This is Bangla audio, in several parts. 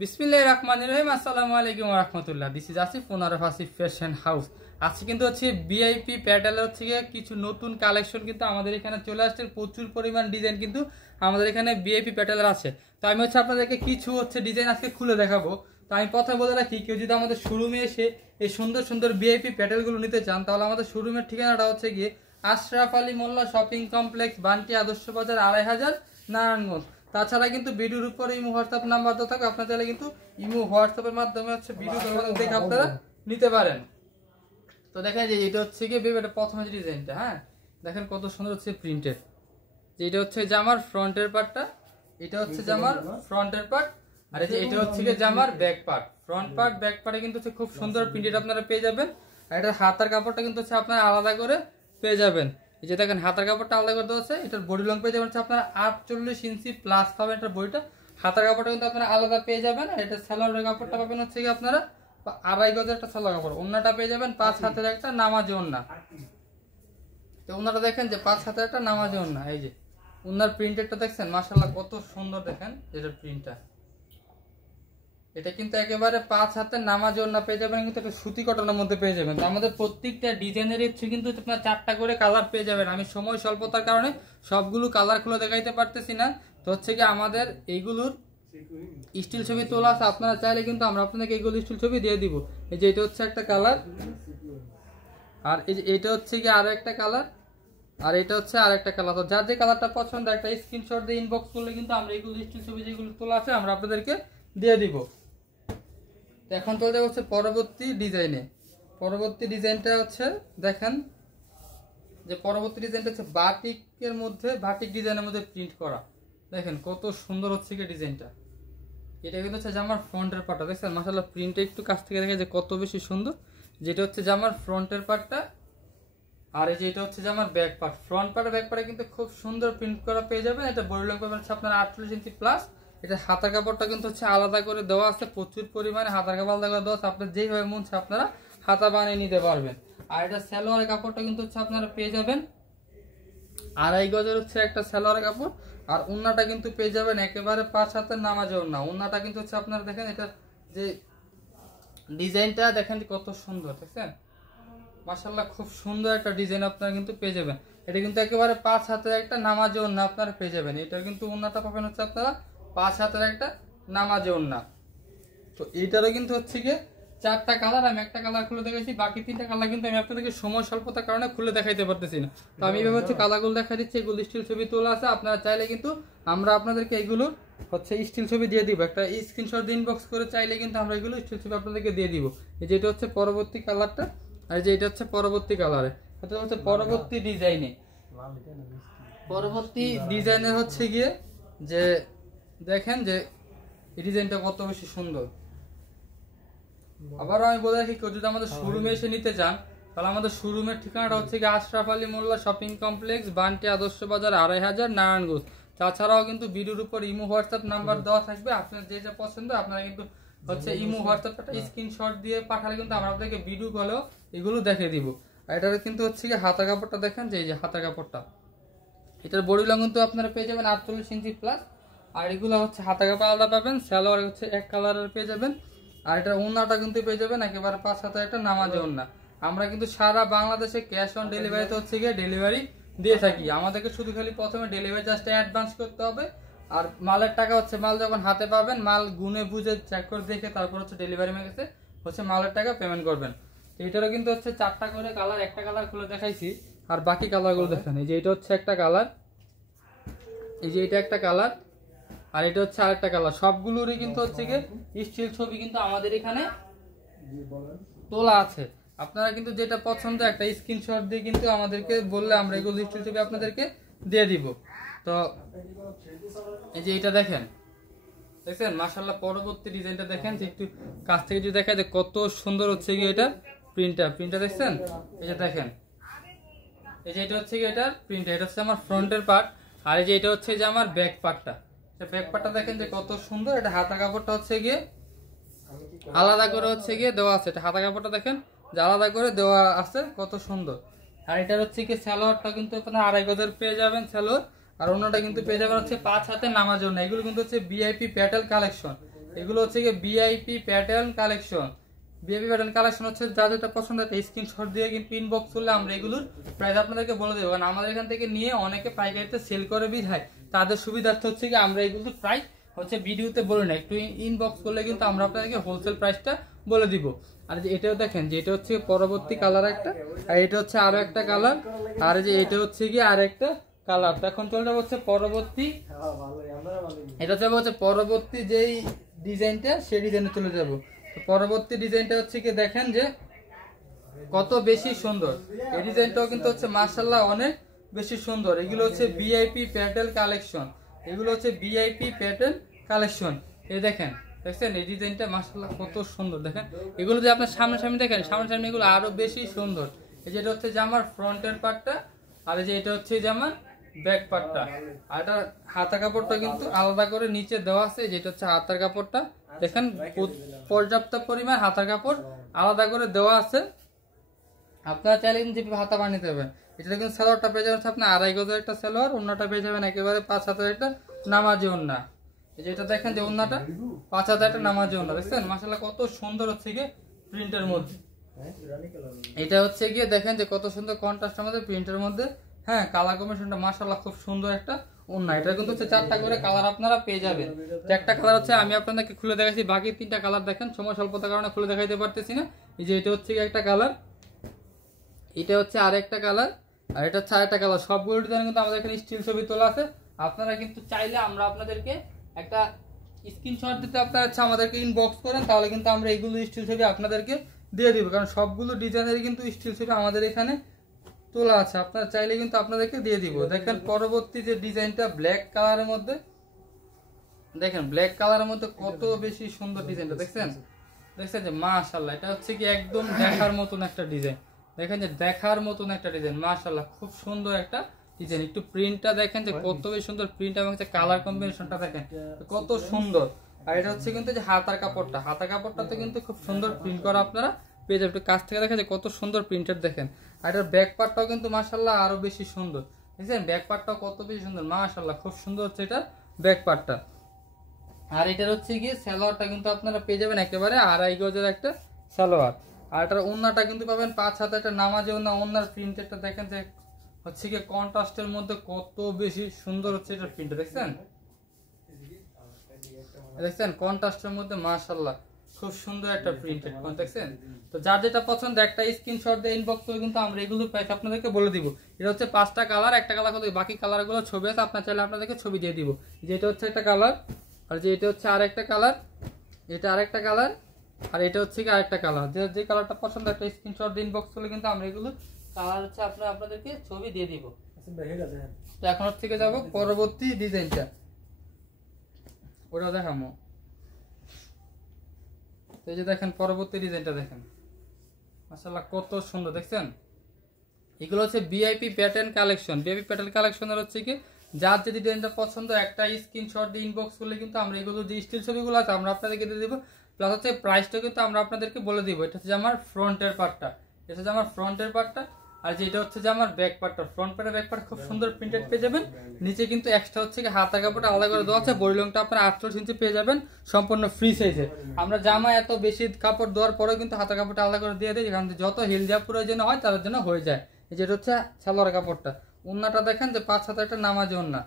বিসমিল্লাহির রহমানির রহিম। আসসালামু আলাইকুম ওয়া রাহমাতুল্লাহ। This is Asif owner of Asif fashion house. আজকে কিন্তু হচ্ছে ভিআইপি প্যাটেলের হচ্ছে কিছু নতুন কালেকশন কিন্তু আমাদের এখানে চলে আসছে। প্রচুর পরিমাণ ডিজাইন কিন্তু আমাদের এখানে ভিআইপি প্যাটেলের আছে। তো আমি হচ্ছে আপনাদেরকে কিছু হচ্ছে ডিজাইন আজকে খুলে দেখাবো। তো আমি প্রথমে বলে রাখি, কেউ যদি আমাদের শোরুমে এসে এই সুন্দর সুন্দর ভিআইপি প্যাটেলগুলো নিতে চান, তাহলে আমাদের শোরুমের ঠিকানাটা হচ্ছে গিয়ে আশরাফ আলী মোল্লা শপিং কমপ্লেক্স, বান্টি আদর্শ বাজার, ২৫০০ নারায়ণগঞ্জ। তাছাড়া কিন্তু ভিডিওর উপরে ইমো হোয়াটসঅ্যাপ নাম্বার দেওয়া থাকে, আপনারা চাইলে কিন্তু ইমো হোয়াটসঅ্যাপের মাধ্যমে হচ্ছে ভিডিও দেখে আপনারা নিতে পারেন। তো দেখেন যে এটা হচ্ছে গিয়ে এটা প্রথমে যে ডিজাইনটা, হ্যাঁ দেখেন কত সুন্দর হচ্ছে প্রিন্টেড। যে এটা হচ্ছে জামার ফ্রন্টের পার্টটা, এটা হচ্ছে জামার ফ্রন্টের পার্ট, আর এই যে এটা হচ্ছে গিয়ে জামার back part. Front part back পার্টে কিন্তু হচ্ছে খুব সুন্দর প্রিন্টেড আপনারা পেয়ে যাবেন। আর এটা হাতার কাপড়টা কিন্তু হচ্ছে আপনারা আলাদা করে পেয়ে যাবেন। এই যে দেখেন হাতার কাপড়টা আলাদা করে দেওয়া আছে। এটার বডি লং পেয়ে যাবেন হচ্ছে আপনারা 48 ইঞ্চি প্লাস পাবেন এটার বডিটা। হাতার কাপড়টা কিন্তু আপনারা আলাদা পেয়ে যাবেন। আর এটা সালোয়ারের কাপড়টা পাবেন হচ্ছে কি আপনারা 2.5 গজের একটা সালোয়ার কাপড়। ওন্নাটা পেয়ে যাবেন 5 হাতের একটা নামাজি ওন্না। তো ওন্নাটা দেখেন যে 5 হাতের একটা নামাজি ওন্না। এই যে ওন্নার প্রিন্টেডটা দেখছেন, মাশাআল্লাহ কত সুন্দর। দেখেন এটার প্রিন্টটা, এটা কিন্তু একেবারে 5 হাতের নামাজি ওন্না পেয়ে যাবেন, কিন্তু একটা সুতি কটনের মধ্যে পেয়ে যাবেন। তো আমাদের প্রত্যেকটা ডিজাইনের হচ্ছে কিন্তু আপনারা 4টা করে কালার পেয়ে যাবেন। আমি সময় স্বল্পতার কারণে সবগুলো কালার খুলে দেখাইতে পারতেছি না। তো হচ্ছে কি আমাদের এইগুলোর স্টিল ছবি তোলা আছে, আপনারা চাইলে কিন্তু আমরা আপনাদেরকে এইগুলো স্টিল ছবি দিয়ে দিব। এই যে এটা হচ্ছে একটা কালার, আর এই যে এটা হচ্ছে কি আরো একটা কালার, আর এটা হচ্ছে আরেকটা কালার। তো যার যে কালারটা পছন্দ একটা স্ক্রিনশট দিয়ে ইনবক্স করলে কিন্তু আমরা এইগুলো স্টিল ছবি যেগুলো তোলা আছে আমরা আপনাদেরকে দিয়ে দিব। তো এখন চলে হচ্ছে পরবর্তী ডিজাইনে। পরবর্তী ডিজাইনটা হচ্ছে দেখেন যে পরবর্তী ডিজাইনটা হচ্ছে বাটিকের মধ্যে, বাটিক ডিজাইনের মধ্যে প্রিন্ট করা। দেখেন কত সুন্দর হচ্ছে কি ডিজাইনটা। এটা কিন্তু হচ্ছে জামার ফ্রন্টের পার্টটা, দেখছেন মাশাআল্লাহ প্রিন্টটা একটু কাছ থেকে দেখে যে কত বেশি সুন্দর। যেটা হচ্ছে জামার ফ্রন্টের পার্টটা, আর এই যে এটা হচ্ছে জামার back part. Front part back পার্টে কিন্তু খুব সুন্দর প্রিন্ট করা পেয়ে যাবেন। এটা বডি লং পাবেন হচ্ছে আপনার 48 ইঞ্চি প্লাস। এটা হাতার কাপড়টা কিন্তু হচ্ছে আলাদা করে দেওয়া আছে, প্রচুর পরিমাণে হাতার কাপড় আলাদা করে দেওয়া আছে। আপনার যেইভাবে মন চায় আপনারা হাতা বানিয়ে নিতে পারবেন। আর এটা সালোয়ারের কাপড়টা কিন্তু হচ্ছে আপনারা পেয়ে যাবেন 2.5 গজের হচ্ছে একটা সালোয়ারের কাপড়। আর ওন্নাটা কিন্তু পেয়ে যাবেন একেবারে 5 হাতের নামাজি ওন্না। ওন্নাটা কিন্তু হচ্ছে আপনারা দেখেন এটা যে ডিজাইনটা দেখেন কত সুন্দর, দেখছেন মাশাআল্লাহ খুব সুন্দর একটা ডিজাইন আপনারা কিন্তু পেয়ে যাবেন। এটা কিন্তু একেবারে 5 হাতের একটা নামাজি ওন্না আপনারা পেয়ে যাবেন। এটা কিন্তু ওন্নাটা পাবেন হচ্ছে আপনারা 5 হাতের একটা নামাজি ওন্না। তো এইটারও কিন্তু হচ্ছে গিয়ে 4টা কালার, আমি একটা কালার খুলে দেখাইছি, বাকি 3টা কালার কিন্তু আমি আপনাদেরকে সময় স্বল্পতার কারণে খুলে দেখাইতে পারতেছি না। তো আমি এইভাবে হচ্ছে কালারগুলো দেখা দিচ্ছি, এগুলো স্টিল ছবি তোলা আছে। আপনারা চাইলে কিন্তু আমরা আপনাদেরকে এইগুলো হচ্ছে স্টিল ছবি দিয়ে দিব, একটা স্ক্রিনশট ইনবক্স করে চাইলে কিন্তু আমরা এগুলো স্টিল ছবি আপনাদেরকে দিয়ে দিব। এই যে এটা হচ্ছে পরবর্তী কালারটা, আর যে এটা হচ্ছে পরবর্তী কালারে, এটা হচ্ছে পরবর্তী ডিজাইনে। পরবর্তী ডিজাইনের হচ্ছে গিয়ে যে দেখেন যে এই ডিজাইনটা কত বেশি সুন্দর। আবার আমি বলে রাখি, কেউ যদি আমাদের শোরুমে এসে নিতে চান, তাহলে আমাদের শোরুমের ঠিকানাটা হচ্ছে কি আশরাফ আলী মোল্লা শপিং কমপ্লেক্স, বান্টি আদর্শ বাজার, ২৫০০ নারায়ণগঞ্জ। তাছাড়াও কিন্তু ভিডিওর উপর ইমো হোয়াটসঅ্যাপ নাম্বার দেওয়া থাকবে, আপনার যেটা পছন্দ আপনারা কিন্তু হচ্ছে ইমো হোয়াটসঅ্যাপটা স্ক্রিনশট দিয়ে পাঠালে কিন্তু আমরা আপনাদেরকে ভিডিও কলেও এগুলো দেখে দিব। আর এটার কিন্তু হচ্ছে কি হাতার কাপড়টা দেখেন, যে এই যে হাতার কাপড়টা, এটার বডি লং কিন্তু আপনারা পেয়ে যাবেন 48 ইঞ্চি প্লাস। আর এগুলো হচ্ছে হাতার কাপড় আলাদা পাবেন, সালোয়ার হচ্ছে এক কালারের পেয়ে যাবেন। আর এটা ওন্নাটা কিন্তু পেয়ে যাবেন একেবারে 5 হাতের একটা নামাজি ওন্না। আমরা কিন্তু সারা বাংলাদেশে ক্যাশ অন ডেলিভারিতে হচ্ছে গিয়ে ডেলিভারি দিয়ে থাকি। আমাদেরকে শুধু খালি প্রথমে ডেলিভারি চার্জটা অ্যাডভান্স করতে হবে। আর মালের টাকা হচ্ছে মাল যখন হাতে পাবেন, মাল গুনে বুঝে চেক করে দেখে তারপর হচ্ছে ডেলিভারি ম্যানের কাছে হচ্ছে মালের টাকা পেমেন্ট করবেন। তো এটারও কিন্তু হচ্ছে 4টা করে কালার, একটা কালার খুলে দেখাইছি, আর বাকি কালারগুলো দেখেন। এই যে এটা হচ্ছে একটা কালার, এই যে এটা একটা কালার, আর এটা হচ্ছে আরেকটা কালার। সবগুলোরই কিন্তু হচ্ছে গিয়ে স্টিল ছবি কিন্তু আমাদের এখানে তোলা আছে। আপনারা কিন্তু যেটা পছন্দ একটা স্ক্রিনশট দিয়ে কিন্তু আমাদেরকে বললে আমরা এগুলো স্টিল ছবি আপনাদেরকে দিয়ে দিব। তো এই যে এটা দেখেন, দেখছেন মাশাআল্লাহ পরবর্তী ডিজাইনটা দেখেন, যে একটু কাছ থেকে যদি দেখায় যে কত সুন্দর হচ্ছে গিয়ে এটা প্রিন্টটা দেখছেন। এই যে দেখেন, এই যে এটা হচ্ছে গিয়ে এটার প্রিন্ট, এটা হচ্ছে আমার ফ্রন্টের পার্ট। আর এই যে এটা হচ্ছে যে আমার ব্যাক পার্টটা, ব্যাক পার্টটা দেখেন যে কত সুন্দর। এটা হাতা কাপড়টা হচ্ছে গিয়ে আলাদা করে হচ্ছে গিয়ে দেওয়া আছে। এটা হাতা কাপড়টা দেখেন যে আলাদা করে দেওয়া আছে, কত সুন্দর। আর এটার হচ্ছে কি সালোয়ারটা কিন্তু আপনারা 2.5 গজের পেয়ে যাবেন সালোয়ার। আর অন্যটা কিন্তু পেয়ে যাবেন হচ্ছে 5 হাতে নামার জন্য। এগুলো কিন্তু হচ্ছে ভিআইপি প্যাটেল কালেকশন। এগুলো হচ্ছে গিয়ে VIP pattern collection. VIP pattern collection হচ্ছে যা যেটা পছন্দ একটা স্ক্রিনশট দিয়ে কিন্তু ইনবক্স করলে আমরা এগুলোর প্রাইস আপনাদেরকে বলে দেবো, কারণ আমাদের এখান থেকে নিয়ে অনেকে পাইকারিতে সেল করে বিধায় তাদের সুবিধার্থে হচ্ছে কি আমরা এগুলোর প্রাইস হচ্ছে ভিডিওতে বলে না, একটু ইনবক্স করলে কিন্তু আমরা আপনাদেরকে হোলসেল প্রাইসটা বলে দিব। আর যে এটাও দেখেন যে এটা হচ্ছে পরবর্তী কালার একটা, আর এটা হচ্ছে আরো একটা কালার, আর যে এটা হচ্ছে কি আর একটা কালার। তো এখন চলে যাবো হচ্ছে পরবর্তী, এটা হচ্ছে পরবর্তী যেই ডিজাইনটা সেই ডিজাইনে চলে যাব। তো পরবর্তী ডিজাইনটা হচ্ছে কি দেখেন যে কত বেশি সুন্দর, এই ডিজাইনটাও কিন্তু হচ্ছে মাশাআল্লাহ অনেক বেশি সুন্দর। এগুলো হচ্ছে ভিআইপি প্যাটার্ন কালেকশন, এগুলো হচ্ছে ভিআইপি প্যাটার্ন কালেকশন। এই দেখেন, দেখছেন এই ডিজাইনটা মাশাআল্লাহ কত সুন্দর। দেখেন এগুলো যে আপনার সামনাসামনি দেখেন, সামনাসামনি এগুলো আরো বেশি সুন্দর। এই যেটা হচ্ছে জামার ফ্রন্টের পার্টটা, আর এই যে এটা হচ্ছে জামার ব্যাক পার্টটা, আর এটা হাতা কাপড়টা কিন্তু আলাদা করে নিচে দেওয়া আছে। যেটা হচ্ছে হাতার কাপড়টা দেখেন পর্যাপ্ত পরিমাণ হাতার কাপড় আলাদা করে দেওয়া আছে। আপনারা চাইলে কিন্তু হাতা বানিয়ে দেবেন। এটা কিন্তু সালোয়ারটা পেয়ে যাবেন আপনার 2.5 গজের একটা সালোয়ার, ওন্নাটা পেয়ে যাবেন একেবারে 5 হাতের একটা নামাজি ওন্না। যেটা দেখেন যে ওন্নাটা 5 হাতের একটা নামাজি ওন্না, দেখছেন মাশাআল্লাহ কত সুন্দর হচ্ছে গিয়ে প্রিন্টের মধ্যে। এটা হচ্ছে গিয়ে দেখেন যে কত সুন্দর কন্ট্রাস্টের মধ্যে প্রিন্টের মধ্যে, হ্যাঁ কালার কম্বিনেশনটা মাশাআল্লাহ খুব সুন্দর একটা ওন্না। এটা কিন্তু হচ্ছে 4টা করে কালার আপনারা পেয়ে যাবেন। একটা কালার হচ্ছে আমি আপনাদেরকে খুলে দেখাচ্ছি, বাকি 3টা কালার দেখেন সময় স্বল্পতার কারণে খুলে দেখাইতে পারতেছি না। এই যে এটা হচ্ছে একটা কালার, এটা হচ্ছে আরেকটা কালার, আর এটা হচ্ছে আরেকটা কালার। সবগুলো ডিজাইন কিন্তু আমাদের এখানে স্টিল ছবি তোলা আছে। আপনারা কিন্তু চাইলে আমরা আপনাদেরকে একটা স্ক্রিনশট দিতে আপনারা হচ্ছে আমাদেরকে ইনবক্স করেন, তাহলে কিন্তু আমরা এইগুলো স্টিল ছবি আপনাদেরকে দিয়ে দিব, কারণ সবগুলো ডিজাইনের কিন্তু স্টিল ছবি আমাদের এখানে তোলা আছে। আপনারা চাইলে কিন্তু আপনাদেরকে দিয়ে দিব। দেখেন পরবর্তী যে ডিজাইনটা ব্ল্যাক কালারের মধ্যে, দেখেন ব্ল্যাক কালারের মধ্যে কত বেশি সুন্দর ডিজাইনটা, দেখছেন দেখছেন যে মাশাআল্লাহ এটা হচ্ছে কি একদম দেখার মতন একটা ডিজাইন। দেখেন যে দেখার মতন একটা ডিজাইন মাশাআল্লাহ খুব সুন্দর একটা ডিজাইন। একটু প্রিন্টটা দেখেন যে কত বেশি সুন্দর প্রিন্ট, এবং কালার কম্বিনেশনটা দেখেন কত সুন্দর। আর এটা হচ্ছে কিন্তু যে হাতার কাপড়টা, হাতার কাপড়টাতে কিন্তু খুব সুন্দর প্রিন্ট করা আপনারা পেয়ে যাবেন। একটু কাছ থেকে দেখেন যে কত সুন্দর প্রিন্টেড দেখেন। আর এটার ব্যাক পার্টটাও কিন্তু মাশাআল্লাহ আরো বেশি সুন্দর, দেখছেন ব্যাক পার্টটাও কত বেশি সুন্দর মাশাআল্লাহ খুব সুন্দর হচ্ছে এটার ব্যাক পার্টটা। আর এটার হচ্ছে গিয়ে সালোয়ারটা কিন্তু আপনারা পেয়ে যাবেন একেবারে 2.5 গজের একটা সালোয়ার। আর এটার ওন্নাটা কিন্তু পাবেন 5 হাতে একটা নামাজি ওন্না। ওন্নার প্রিন্টেরটা দেখেন যে হচ্ছে গিয়ে কন্ট্রাস্টের মধ্যে কত বেশি সুন্দর হচ্ছে এটার প্রিন্টটা, দেখছেন দেখছেন কন্ট্রাস্টের মধ্যে মাশাআল্লাহ খুব সুন্দর একটা প্রিন্টেড, দেখছেন। তো যার যেটা পছন্দ একটা স্ক্রিনশট দিয়ে ইনবক্স করে কিন্তু আমরা এগুলো প্রাইস আপনাদেরকে বলে দিব। এটা হচ্ছে 5টা কালার, একটা কালার করে বাকি কালারগুলো ছবি আছে, আপনার চাইলে আপনাদেরকে ছবি দিয়ে দিব। যেটা হচ্ছে একটা কালার, আর যে এটা হচ্ছে আরেকটা কালার, এটা আরেকটা কালার, আর এটা হচ্ছে কি আরেকটা কালার। যে কালারটা পছন্দ একটা স্ক্রিনশট দিয়ে ইনবক্স করলে কিন্তু আমরা এগুলো কালার হচ্ছে আপনাদেরকে ছবি দিয়ে দিব। তো এখন হচ্ছে কি যাব পরবর্তী ডিজাইনটা, ওটা দেখাবো। এই যে দেখেন পরবর্তী ডিজাইনটা দেখেন মাশাআল্লাহ কত সুন্দর, দেখছেন এগুলো হচ্ছে VIP pattern collection. VIP pattern কালেকশনের হচ্ছে কি যার যে ডিজাইনটা পছন্দ একটা স্ক্রিনশট দিয়ে ইনবক্স করলে কিন্তু আমরা এগুলো যে স্টিল ছবিগুলো আছে আমরা আপনাদেরকে দিয়ে দেবো। প্লাস হচ্ছে প্রাইসটা কিন্তু আমরা আপনাদেরকে বলে দিব। এটা হচ্ছে আমার ফ্রন্টের পার্টটা, এটা হচ্ছে আমার ফ্রন্টের পার্টটা, আর যেটা হচ্ছে যে আমার ব্যাক পার্টটা। ফ্রন্ট পার্টের ব্যাক পার্ট খুব সুন্দর প্রিন্টেড পেয়ে যাবেন। নিচে কিন্তু এক্সট্রা হচ্ছে কি হাতা কাপড়টা আলাদা করে দেওয়া আছে। বডি লংটা আপনার 48 ইঞ্চি পেয়ে যাবেন সম্পূর্ণ ফ্রি সাইজে। আমরা জামা এত বেশি কাপড় দেওয়ার পরেও কিন্তু হাতা কাপড়টা আলাদা করে দিয়ে দিই, কারণ যত হিল দেওয়া প্রয়োজন হয় তাদের জন্য হয়ে যায়। যেটা হচ্ছে সালোয়ার কাপড়টা। ওন্নাটা দেখেন যে 5 হাতে একটা নামাজি ওন্না।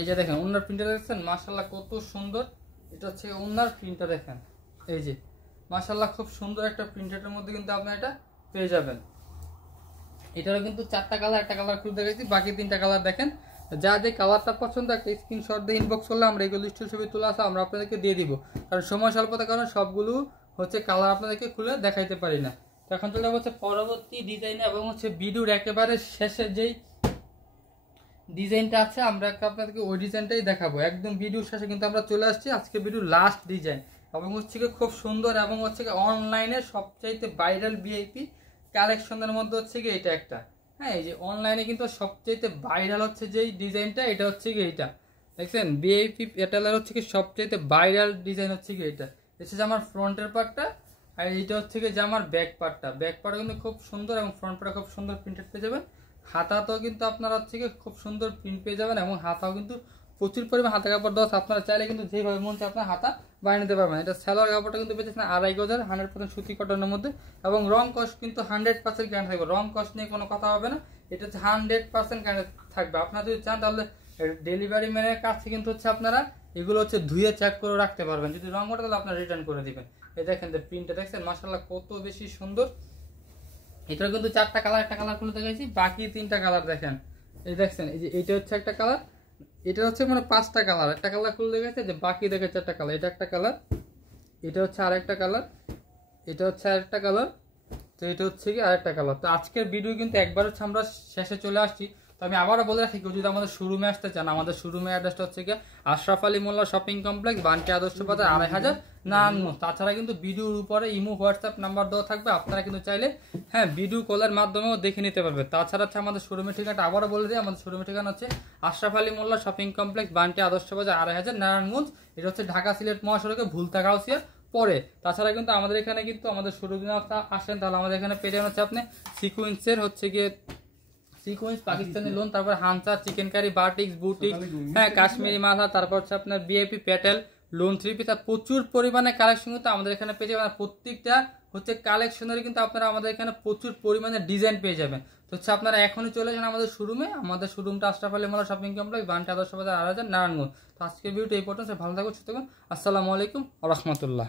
এই যে দেখেন ওন্নার প্রিন্টটা দেখছেন মাশাআল্লাহ কত সুন্দর। এটা হচ্ছে ওন্নার প্রিন্টটা দেখেন, এই যে মাশাআল্লাহ খুব সুন্দর একটা প্রিন্টের মধ্যে কিন্তু আপনারা এটা পেয়ে যাবেন। এটারও কিন্তু 4টা কালার, একটা কালার খুলে দেখাচ্ছি, বাকি 3টা কালার দেখেন। যা যে কালারটা পছন্দ একটা স্ক্রিনশট দিয়ে ইনবক্স করলে আমরা এগুলো স্টিল ছবি তোলা আছে আমরা আপনাদেরকে দিয়ে দিব, কারণ সময় স্বল্পতার কারণে সবগুলো হচ্ছে কালার আপনাদেরকে খুলে দেখাইতে পারি না। তো এখন চলে হচ্ছে পরবর্তী ডিজাইনে, এবং হচ্ছে ভিডিওর একেবারে শেষে যেই ডিজাইনটা আছে আমরা আপনাদেরকে ওই ডিজাইনটাই দেখাবো একদম ভিডিওর শেষে। কিন্তু আমরা চলে আসছি আজকে ভিডিওর লাস্ট ডিজাইন, এবং হচ্ছে খুব সুন্দর এবং হচ্ছে অনলাইনে সবচাইতে ভাইরাল ভিআইপি কালেকশনের মধ্যে হচ্ছে কি এটা একটা, হ্যাঁ এই যে অনলাইনে কিন্তু সবচাইতে ভাইরাল হচ্ছে যেই ডিজাইনটা এটা হচ্ছে কি এইটা, দেখছেন ভিআইপি প্যাটেলের হচ্ছে কি সবচাইতে ভাইরাল ডিজাইন হচ্ছে কি এটা। এসে যে আমার ফ্রন্টের পার্টটা, আর এইটা হচ্ছে কি যে আমার ব্যাক পার্টটা। ব্যাক পার্টটা কিন্তু খুব সুন্দর এবং ফ্রন্ট পার্টটা খুব সুন্দর প্রিন্টেড পেয়ে যাবেন। হাতাতেও কিন্তু আপনারা হচ্ছে কি খুব সুন্দর প্রিন্ট পেয়ে যাবেন, এবং হাতাও কিন্তু প্রচুর পরিমাণ হাতা কাপড় দেওয়া আছে, আপনারা চাইলে কিন্তু যেভাবে মন চায় আপনার হাতা বানিয়ে নিতে পারবেন। এটা সালোয়ার কাপড়টা কিন্তু পেয়েছেন 2.5 গজের 100% সুতি কটনের মধ্যে, এবং রং কস্ট কিন্তু 100% গ্যারান্টি থাকবে, রং কস্ট নিয়ে কোনো কথা হবে না, এটা হচ্ছে 100% গ্যারান্টি থাকবে। আপনারা যদি চান তাহলে ডেলিভারি ম্যানের কাছে কিন্তু হচ্ছে আপনারা এগুলো হচ্ছে ধুয়ে চেক করে রাখতে পারবেন, যদি রং ওঠে তাহলে আপনারা রিটার্ন করে দিবেন। এই দেখেন প্রিন্টটা দেখছেন মাশাআল্লাহ কত বেশি সুন্দর। এটা কিন্তু 4টা কালার, একটা কালার খুলে দেখাইছি, বাকি 3টা কালার দেখেন। এই দেখছেন এই যে এইটা হচ্ছে একটা কালার, এটা হচ্ছে মানে 5টা কালার, একটা কালার খুলে দেখাইছে, যে বাকি দেখে 4টা কালার। এটা একটা কালার, এটা হচ্ছে আরেকটা কালার, এটা হচ্ছে আরেকটা কালার, তো এটা হচ্ছে কি আরেকটা কালার। তো আজকের ভিডিও কিন্তু একবার হচ্ছে আমরা শেষে চলে আসছি। তো আমি আবারও বলে রাখি, কেউ যদি আমাদের শোরুমে আসতে চান, আমাদের শোরুমের অ্যাড্রেসটা হচ্ছে কি আশরাফ আলী মোল্লা শপিং কমপ্লেক্স, বানকি আদর্শ বাজার, 2500 নারায়ণগঞ্জ। তাছাড়া কিন্তু ভিডিওর উপরে ইমো হোয়াটসঅ্যাপ নাম্বার দেওয়া থাকবে, আপনারা কিন্তু চাইলে ভিডিও কলের মাধ্যমেও দেখে নিতে পারবেন। তাছাড়া হচ্ছে আমাদের শোরুমের ঠিকানাটা আবারও বলে দিই, আমাদের শোরুমের ঠিকানা হচ্ছে আশরাফ আলী মোল্লা শপিং কমপ্লেক্স, বানকি আদর্শ বাজার, 2500 নারায়ণগঞ্জ। এটা হচ্ছে ঢাকা সিলেট মহাসড়কে ভুলতা গাউসিয়ার পরে। তাছাড়া কিন্তু আমাদের এখানে কিন্তু আমাদের শোরুমে আসেন তাহলে আমাদের এখানে পেয়ে যাবেন হচ্ছে আপনি সিকোয়েন্সের হচ্ছে গিয়ে সিকোয়েন্স পাকিস্তানি লোন, তারপর হানসা chicken curry, batiks, boutique, Kashmiri মালহা, তারপর হচ্ছে আপনার VIP Patel loan, three piece, প্রচুর পরিমাণে কালেকশন কিন্তু আমাদের এখানে পেয়ে যাবেন। প্রত্যেকটা হচ্ছে কালেকশনের কিন্তু আপনারা আমাদের এখানে প্রচুর পরিমাণে ডিজাইন পেয়ে যাবেন। তো হচ্ছে আপনারা এখনই চলে যান আমাদের শোরুমে, আমাদের শোরুমটা আশরাফ আলী মোল্লা শপিং কমপ্লেক্স, বানকি আদর্শ বাজার, 2500 নারায়ণগঞ্জ। তো আজকের ভিডিওটা এই পর্যন্ত, ভালো থাকুন, সুস্থ থাকুন, আসসালামু আলাইকুম ওয়া রাহমাতুল্লাহ।